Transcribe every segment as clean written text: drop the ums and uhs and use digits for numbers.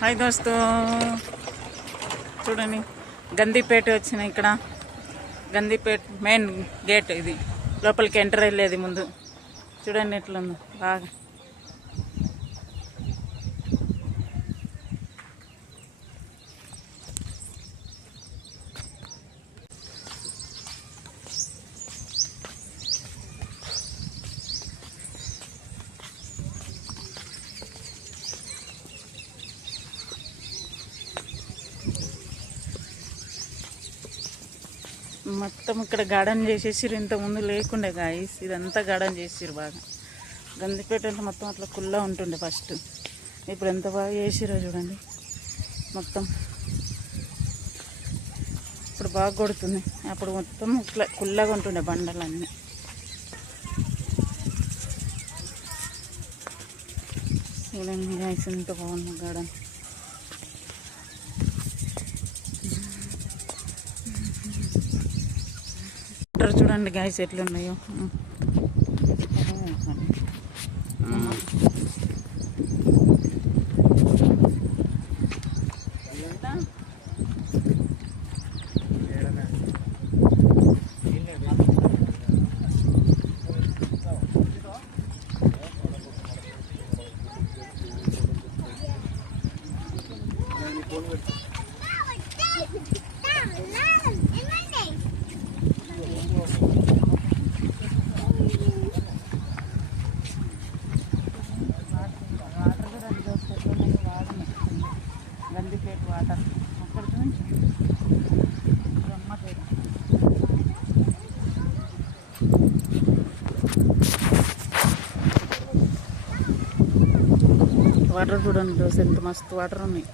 Hi దోస్తు, చూడండి గందీపేట వచ్చిన ఇక్కడ గందీపేట మెయిన్ గేట్ ఇది. లోపలికి ఎంటర్ అయ్యేది ముందు. చూడండి ఎట్లుందో బాగా. మొత్తం ఇక్కడ గార్డెన్ చేసేసారు. ఇంతకుముందు లేకుండే గాయస్, ఇదంతా గార్డెన్ చేసారు బాగా. గందిపేట అంటే మొత్తం అట్లా కుల్లా ఉంటుండే ఫస్ట్. ఇప్పుడు ఎంత బాగా చేసిరో చూడండి. మొత్తం ఇప్పుడు బాగా కొడుతుంది. అప్పుడు మొత్తం ఇట్లా కుల్లాగా ఉంటుండే బండలన్నీ. చూడండి గాయస్ ఎంత బాగుంది గార్డెన్. చూడండి గాయస్ ఎట్లున్నాయో. గందిపేట వాటర్ అక్కడికి నుంచి బ్రహ్మపేట. వాటర్ చూడండి దోశ ఎంత మస్తు వాటర్ ఉన్నాయి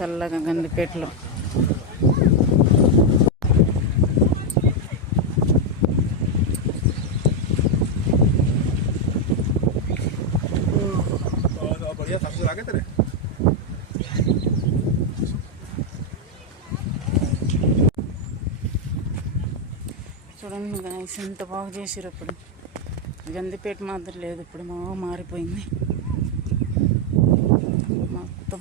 చల్లగా గందిపేటలో. చూడండి గాయస్ ఎంత బాగా చేసారు. ఇప్పుడు గందిపేట మాత్రం లేదు, ఇప్పుడు బాగా మారిపోయింది మొత్తం.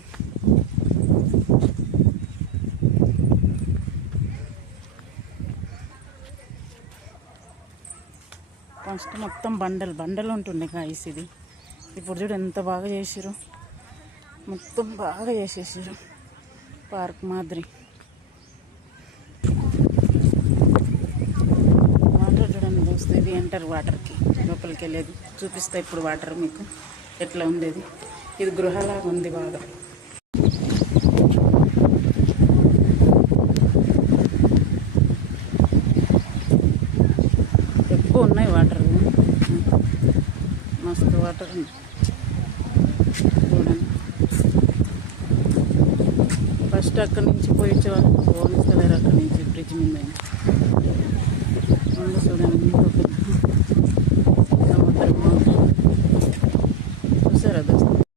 ఫస్ట్ మొత్తం బండలు ఉంటుండే గాయస్ ఇది. ఇప్పుడు చూడు ఎంత బాగా చేసారు, మొత్తం బాగా చేసేసారు పార్క్ మాదిరి. వాటర్ చూడండి చూస్తే ఇది ఎంటర్ వాటర్కి లోపలికి వెళ్ళేది. చూపిస్తా ఇప్పుడు వాటర్ మీకు ఎట్లా ఉండేది. ఇది గృహలాగా ఉంది బాగా. ఎక్కువ ఉన్నాయి వాటర్, మస్తు వాటర్ ఉంది చూడండి. ఫస్ట్ అక్కడి నుంచి పోయి వచ్చేవాళ్ళు పోనిస్తలేరు.